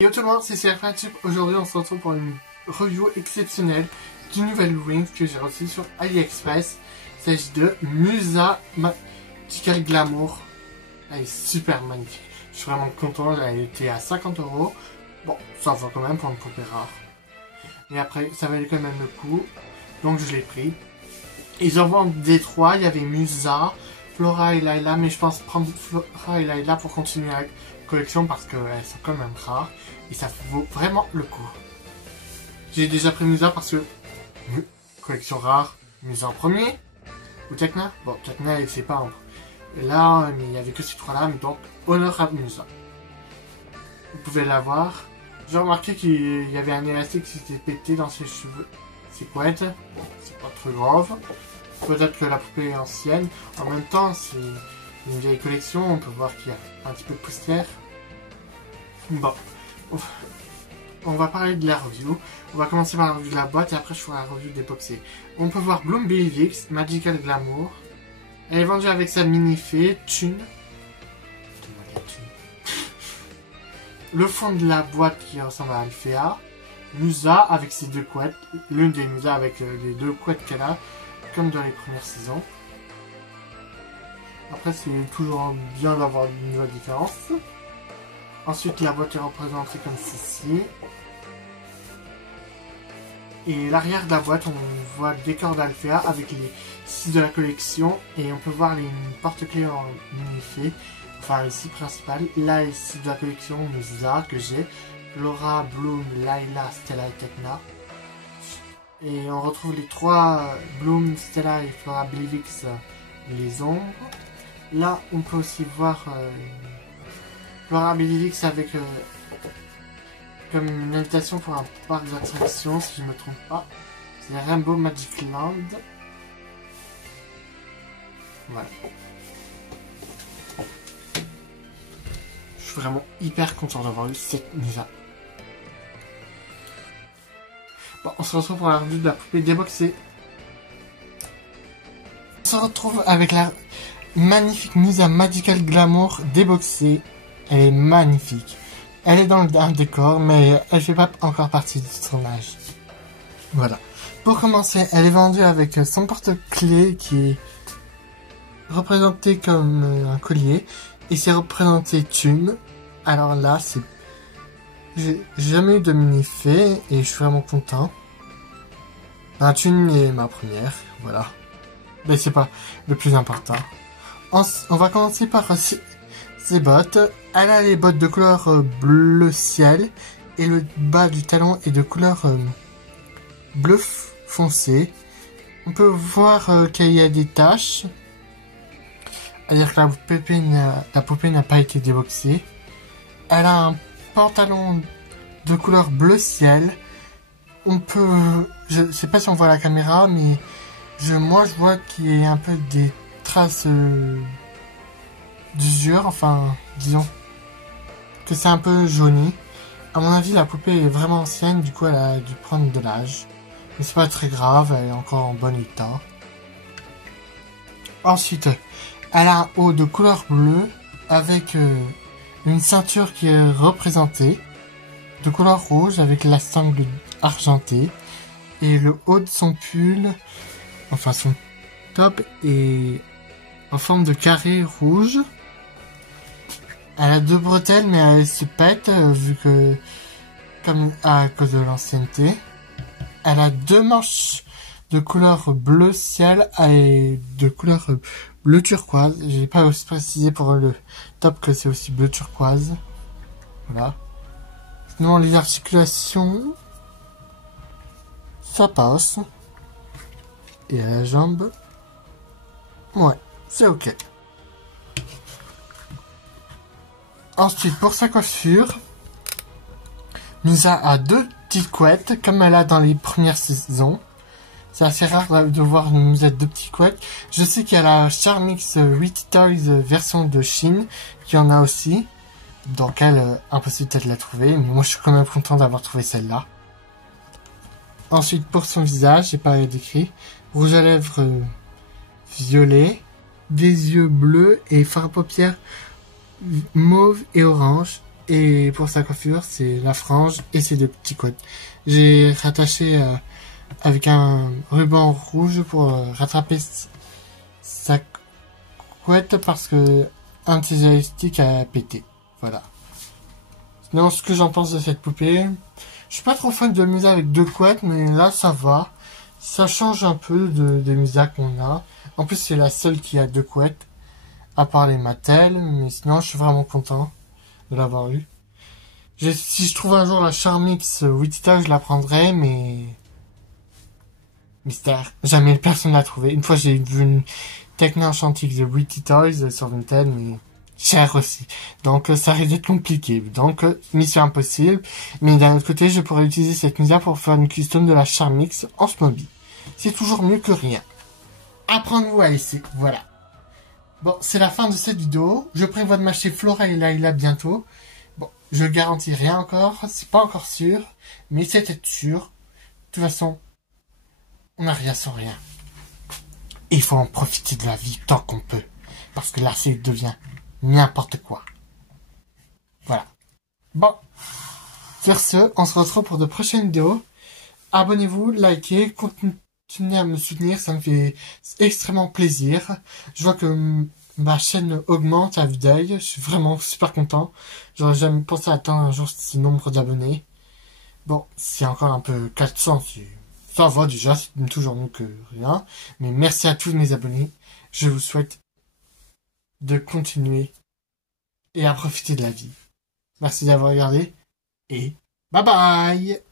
Yo tout le monde, c'est CRFatube. Aujourd'hui, on se retrouve pour une review exceptionnelle d'une nouvelle wing que j'ai reçue sur AliExpress. Il s'agit de Musa Magical Glamour. Elle est super magnifique. Je suis vraiment content, elle était à 50 €. Bon, ça va quand même pour une poupée rare. Mais après, ça valait quand même le coup. Donc je l'ai pris. Ils en vendent des trois. Il y avait Musa, Flora et Layla. Mais je pense prendre Flora et Layla pour continuer la collection parce qu'elles sont quand même rares. Et ça vaut vraiment le coup. J'ai déjà pris Musa parce que collection rare, Musa en premier. Ou Tekna. Bon, Tekna elle sait pas. Là, mais il n'y avait que ces trois-là. Mais donc, honneur à Musa. Vous pouvez la voir. J'ai remarqué qu'il y avait un élastique qui s'était pété dans ses cheveux. Ses couettes. Bon, c'est pas très grave. Peut-être que la poupée est ancienne. En même temps, c'est une vieille collection. On peut voir qu'il y a un petit peu de poussière. Bon. On va parler de la review. On va commencer par la review de la boîte et après je ferai la review des boxés. On peut voir Bloom BVX Magical Glamour. Elle est vendue avec sa mini-fée, Thune. Le fond de la boîte qui ressemble à Alphea. Musa avec ses deux couettes. L'une des Musa avec les deux couettes qu'elle a, comme dans les premières saisons. Après, c'est toujours bien d'avoir une nouvelle différence. Ensuite, la boîte est représentée comme ceci. Et l'arrière de la boîte, on voit le décor d'Alphea avec les 6 de la collection. Et on peut voir les porte-clés en mini-fée. Enfin, les 6 principales. Là, les 6 de la collection Musa que j'ai. Flora, Bloom, Layla, Stella et Tekna. Et on retrouve les 3 Bloom, Stella et Flora BVX, les ombres. Là, on peut aussi voir Flora BVX avec comme une invitation pour un parc d'attractions, si je ne me trompe pas. C'est Rainbow Magic Land. Voilà. Je suis vraiment hyper content d'avoir eu cette Musa. Bon, on se retrouve pour la revue de la poupée déboxée. On se retrouve avec la magnifique Musa Magical Glamour déboxée. Elle est magnifique. Elle est dans un décor, mais elle fait pas encore partie du tournage. Voilà. Pour commencer, elle est vendue avec son porte-clés qui est représenté comme un collier. Et c'est représenté Thune. Alors là, c'est... J'ai jamais eu de mini-fée et je suis vraiment content. Ben, Thune est ma première, voilà. Mais c'est pas le plus important. On va commencer par ses bottes. Elle a les bottes de couleur bleu ciel et le bas du talon est de couleur bleu foncé. On peut voir qu'il y a des taches. C'est-à-dire que la poupée n'a pas été déboxée. Elle a un pantalon de couleur bleu ciel. On peut... Je sais pas si on voit la caméra, mais moi je vois qu'il y a un peu des traces d'usure. Enfin, disons que c'est un peu jauni. À mon avis, la poupée est vraiment ancienne, du coup elle a dû prendre de l'âge. Mais c'est pas très grave, elle est encore en bon état. Ensuite, elle a un haut de couleur bleue avec une ceinture qui est représentée de couleur rouge avec la sangle argentée. Et le haut de son pull, enfin son top, est en forme de carré rouge. Elle a 2 bretelles mais elle se pète vu que, comme à cause de l'ancienneté. Elle a 2 manches de couleur bleu ciel et de couleur bleu turquoise. J'ai pas aussi précisé pour le top que c'est aussi bleu turquoise. Voilà. Sinon les articulations, ça passe. Et à la jambe, ouais, c'est ok. Ensuite, pour sa coiffure, Musa a 2 petites couettes, comme elle a dans les premières saisons. C'est assez rare de voir une Musa 2 petites couettes. Je sais qu'il y a la Charmix 8 Toys version de Chine, qui en a aussi. Donc elle, impossible de la trouver, mais moi je suis quand même content d'avoir trouvé celle-là. Ensuite, pour son visage, j'ai pas décrit, rouge à lèvres violet, des yeux bleus et fard à paupières mauve et orange, Et pour sa coiffure, c'est la frange et ses deux petits couettes. J'ai rattaché avec un ruban rouge pour rattraper sa couette parce que un de ses élastiques a pété. Voilà. Sinon, ce que j'en pense de cette poupée, je suis pas trop fan de Musa avec deux couettes, mais là ça va. Ça change un peu des Musa qu'on a. En plus, c'est la seule qui a deux couettes, à part les Mattel, mais sinon, je suis vraiment content de l'avoir eu. Si je trouve un jour la Charmix Wichita, je la prendrai, mais... Mystère. Jamais personne l'a trouvé. Une fois, j'ai vu une Techno Enchantique de Witty Toys sur Vinted, mais cher aussi. Donc, ça risque d'être compliqué. Donc, mission impossible. Mais d'un autre côté, je pourrais utiliser cette mise pour faire une custom de la Charmix en Smobie. C'est toujours mieux que rien. Apprendre-vous à essayer. Voilà. Bon, c'est la fin de cette vidéo. Je prévois de m'acheter Flora et Layla bientôt. Bon, je garantis rien encore. C'est pas encore sûr. Mais c'est être sûr. De toute façon, on n'a rien sans rien. Et il faut en profiter de la vie tant qu'on peut. Parce que là, ça devient n'importe quoi. Voilà. Bon. Sur ce, on se retrouve pour de prochaines vidéos. Abonnez-vous, likez, continuez à me soutenir, ça me fait extrêmement plaisir. Je vois que ma chaîne augmente à vue d'œil, je suis vraiment super content. J'aurais jamais pensé atteindre un jour ce nombre d'abonnés. Bon, c'est encore un peu 400, ça va déjà, c'est toujours mieux que rien. Mais merci à tous mes abonnés. Je vous souhaite de continuer et à profiter de la vie. Merci d'avoir regardé et bye bye!